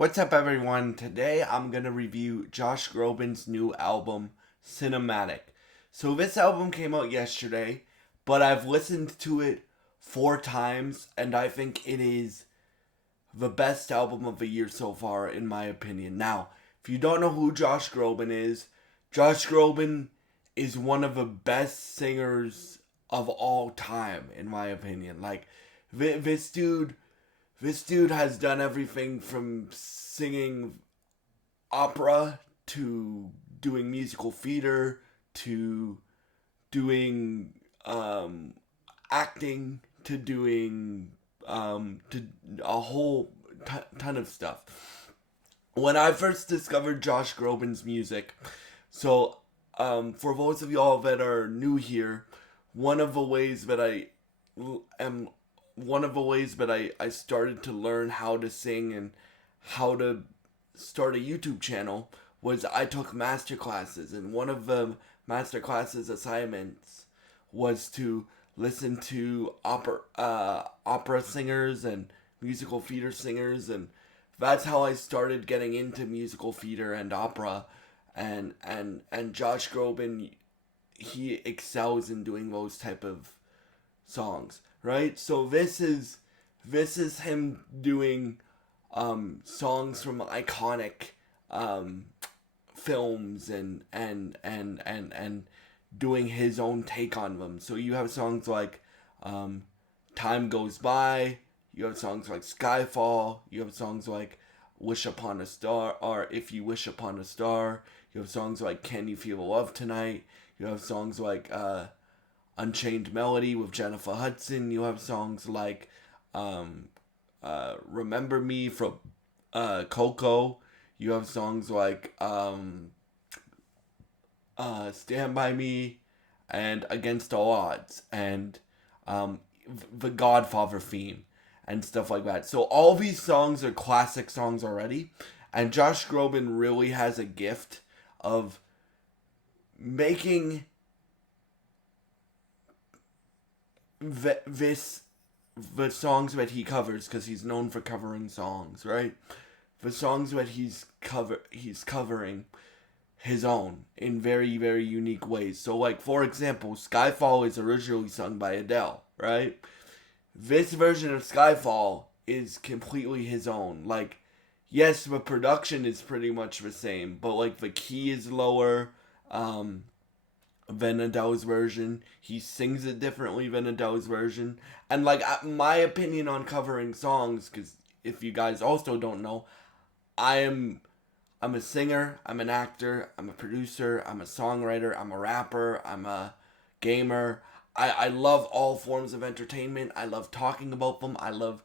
What's up, everyone? Today I'm gonna review Josh Groban's new album, Cinematic. So this album came out yesterday, but I've listened to it 4 times, and I think it is the best album of the year so far, in my opinion. Now, if you don't know who Josh Groban is, Josh Groban is one of the best singers of all time, in my opinion. Like, this dude has done everything from singing opera to doing musical theater to doing acting to doing to a whole ton of stuff. When I first discovered Josh Groban's music, so for those of y'all that are new here, one of the ways that I am one of the ways that I started to learn how to sing and how to start a YouTube channel was I took master classes, and one of the master classes assignments was to listen to opera singers and musical theater singers, and that's how I started getting into musical theater and opera, and Josh Groban, he excels in doing those type of songs, right? So this is him doing songs from iconic films and doing his own take on them. So you have songs like Time Goes By, you have songs like Skyfall, you have songs like Wish Upon a Star, or If You Wish Upon a Star, you have songs like Can You Feel the Love Tonight, you have songs like Unchained Melody with Jennifer Hudson. You have songs like Remember Me from Coco. You have songs like Stand By Me and Against All Odds and the Godfather theme and stuff like that. So all these songs are classic songs already. And Josh Groban really has a gift of making the songs that he covers, because he's known for covering songs, right? The songs that he's covering his own in very, very unique ways. So, like, for example, Skyfall is originally sung by Adele, right? This version of Skyfall is completely his own. Like, yes, the production is pretty much the same, but like the key is lower. Than Adele's version. He sings it differently than Adele's version. And like my opinion on covering songs, because if you guys also don't know, I'm a singer, I'm an actor, I'm a producer, I'm a songwriter, I'm a rapper, I'm a gamer. I love all forms of entertainment. I love talking about them. I love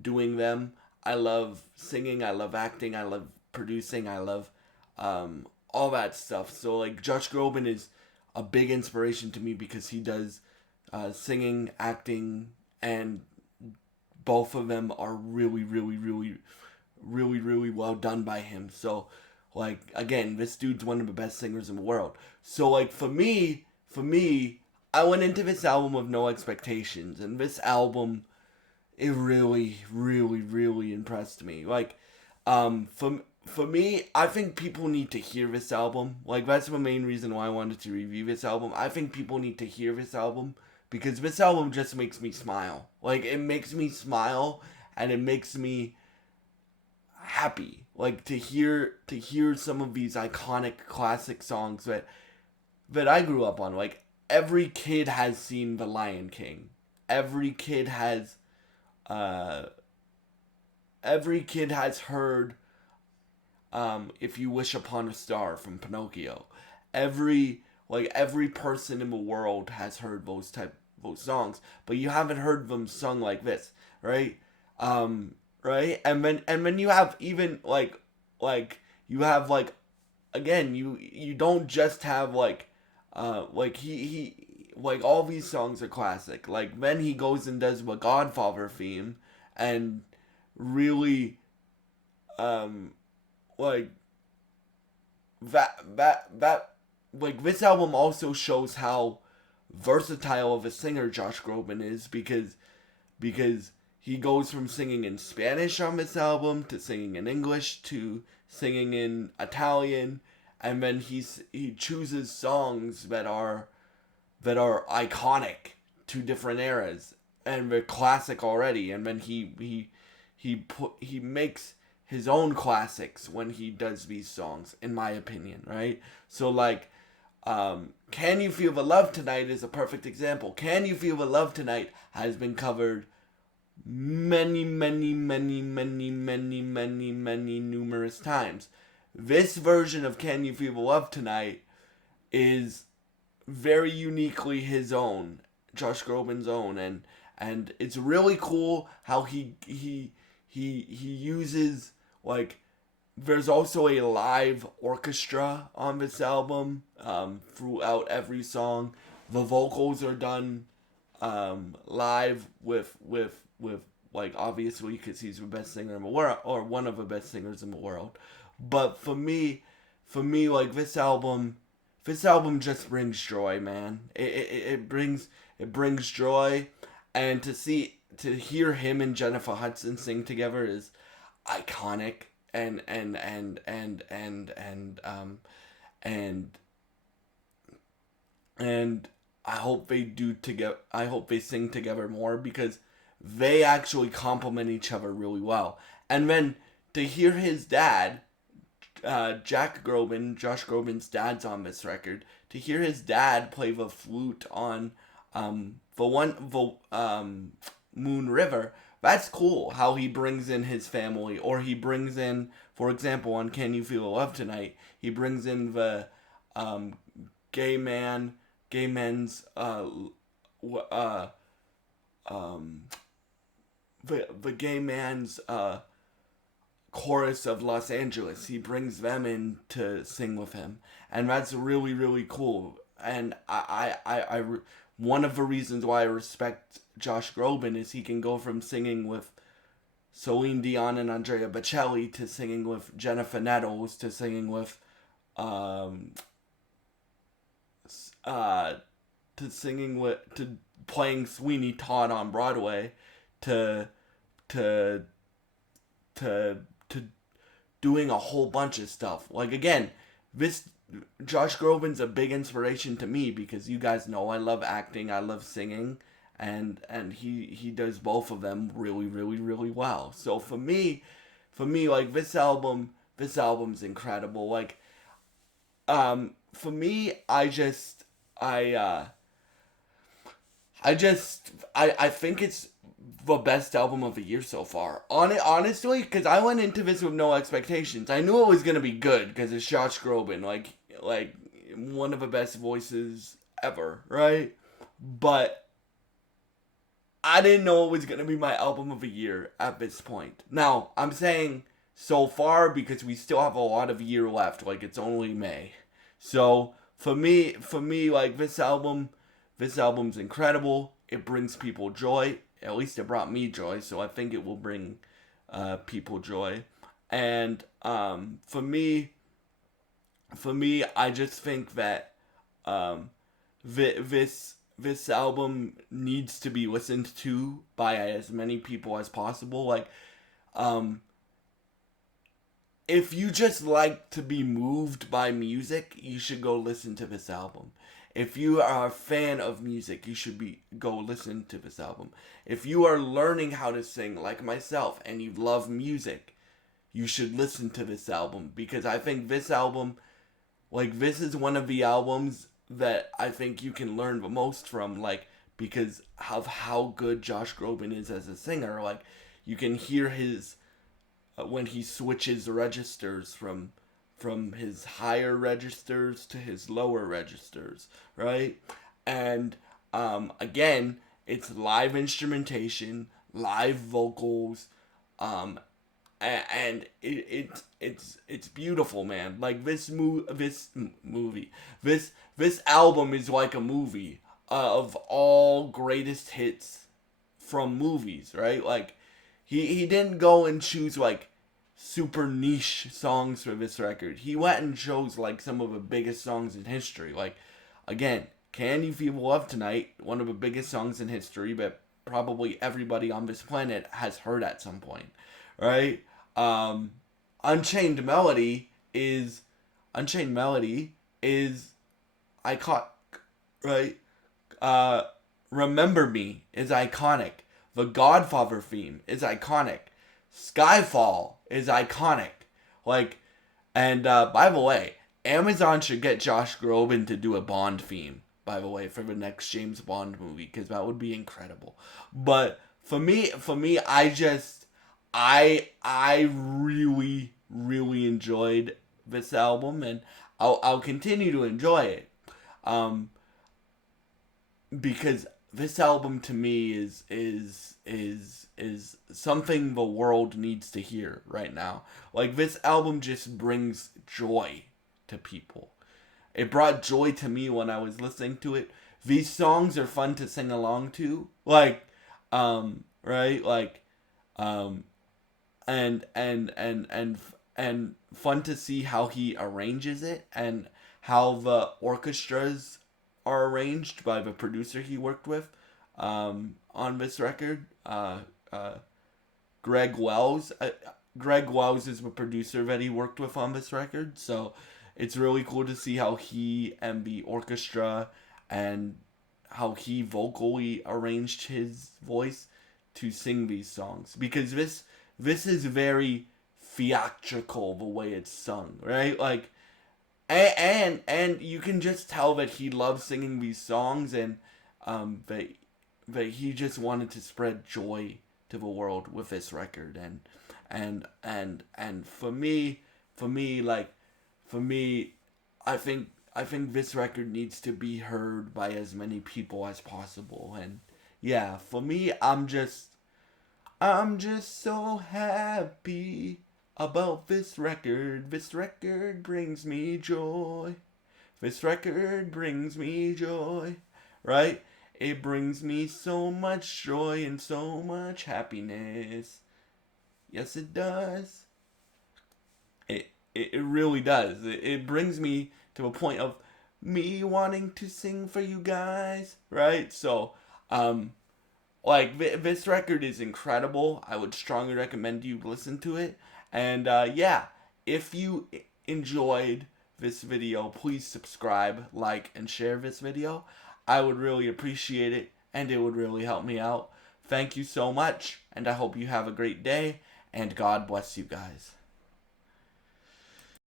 doing them. I love singing. I love acting. I love producing. I love all that stuff. So like Josh Groban is a big inspiration to me because he does singing, acting, and both of them are really, really, really, really, really well done by him. So, like, again, this dude's one of the best singers in the world. So, like, for me, I went into this album with no expectations, and this album, it really, really, really impressed me. Like, for me, I think people need to hear this album. Like, that's the main reason why I wanted to review this album. I think people need to hear this album because this album just makes me smile. Like, it makes me smile and it makes me happy. Like, to hear some of these iconic classic songs that I grew up on. Like, every kid has seen The Lion King. Every kid has heard If You Wish Upon a Star from Pinocchio. Every person in the world has heard those songs, but you haven't heard them sung like this, right? Right? And then you have even like you have like, again, you don't just have like he like all these songs are classic. Like then he goes and does the Godfather theme and really like that like this album also shows how versatile of a singer Josh Groban is because he goes from singing in Spanish on this album to singing in English to singing in Italian, and then he chooses songs that are iconic to different eras and they're classic already, and then he makes his own classics when he does these songs, in my opinion, right? So like, Can You Feel the Love Tonight is a perfect example. Can You Feel the Love Tonight has been covered many, many, many, many, many, many, many numerous times. This version of Can You Feel the Love Tonight is very uniquely his own, Josh Groban's own, and it's really cool how he uses, like, there's also a live orchestra on this album, throughout every song. The vocals are done live with like, obviously, because he's the best singer in the world, or one of the best singers in the world. But for me, like, this album just brings joy, man. It brings joy, and to hear him and Jennifer Hudson sing together is iconic, and I hope they do together. I hope they sing together more, because they actually complement each other really well. And then to hear his dad, Josh Groban's dad's on this record. To hear his dad play the flute on Moon River, that's cool. How he brings in his family, or he brings in, for example, on Can You Feel the Love Tonight, he brings in the um, gay men's the gay man's chorus of Los Angeles. He brings them in to sing with him, and that's really, really cool. And one of the reasons why I respect Josh Groban is he can go from singing with Celine Dion and Andrea Bocelli to singing with Jennifer Nettles to singing with to playing Sweeney Todd on Broadway to to to to doing a whole bunch of stuff. Like, again, this Josh Groban's a big inspiration to me, because you guys know I love acting, I love singing, and he does both of them really, really, really well. So for me, like, this album's incredible. Like, for me, I think it's the best album of the year so far. Honestly, because I went into this with no expectations. I knew it was gonna be good because it's Josh Groban, like one of the best voices ever, right? But I didn't know it was gonna be my album of the year at this point. Now, I'm saying so far because we still have a lot of year left. Like, it's only May. So for me, like, this album's incredible. It brings people joy. At least it brought me joy. So I think it will bring people joy. And for me, I just think that this album needs to be listened to by as many people as possible. Like, if you just like to be moved by music, you should go listen to this album. If you are a fan of music, you should go listen to this album. If you are learning how to sing like myself and you love music, you should listen to this album, because I think this album, like, this is one of the albums that I think you can learn the most from, like, because of how good Josh Groban is as a singer. Like, you can hear his when he switches registers from his higher registers to his lower registers, right? And again, it's live instrumentation, live vocals, and it's beautiful, man. Like, this album is like a movie of all greatest hits from movies, right? Like, he didn't go and choose, like, super niche songs for this record. He went and chose, like, some of the biggest songs in history. Like, again, Can You Feel Love Tonight, one of the biggest songs in history, but probably everybody on this planet has heard at some point, right? Unchained Melody is Unchained Melody is iconic, right? Uh, Remember Me is iconic. The Godfather theme is iconic. Skyfall is iconic. Like, and by the way, Amazon should get Josh Groban to do a Bond theme, by the way, for the next James Bond movie, because that would be incredible. But for me, I really, really enjoyed this album, and I'll continue to enjoy it. Um, because this album to me is something the world needs to hear right now. Like, this album just brings joy to people. It brought joy to me when I was listening to it. These songs are fun to sing along to. Like, right? Like, um and fun to see how he arranges it, and how the orchestras are arranged by the producer he worked with on this record. Uh, Greg Wells. Greg Wells is the producer that he worked with on this record, so it's really cool to see how he and the orchestra and how he vocally arranged his voice to sing these songs, because this is very theatrical the way it's sung, right? Like, and you can just tell that he loves singing these songs, and that he just wanted to spread joy to the world with this record. And for me, I think this record needs to be heard by as many people as possible. And yeah, for me, I'm just so happy about this record. This record brings me joy. This record brings me joy. Right? It brings me so much joy and so much happiness. Yes, it does. It really does. It brings me to a point of me wanting to sing for you guys. Right? So, like, this record is incredible. I would strongly recommend you listen to it. And yeah, if you enjoyed this video, please subscribe, like, and share this video. I would really appreciate it, and it would really help me out. Thank you so much, and I hope you have a great day, and God bless you guys.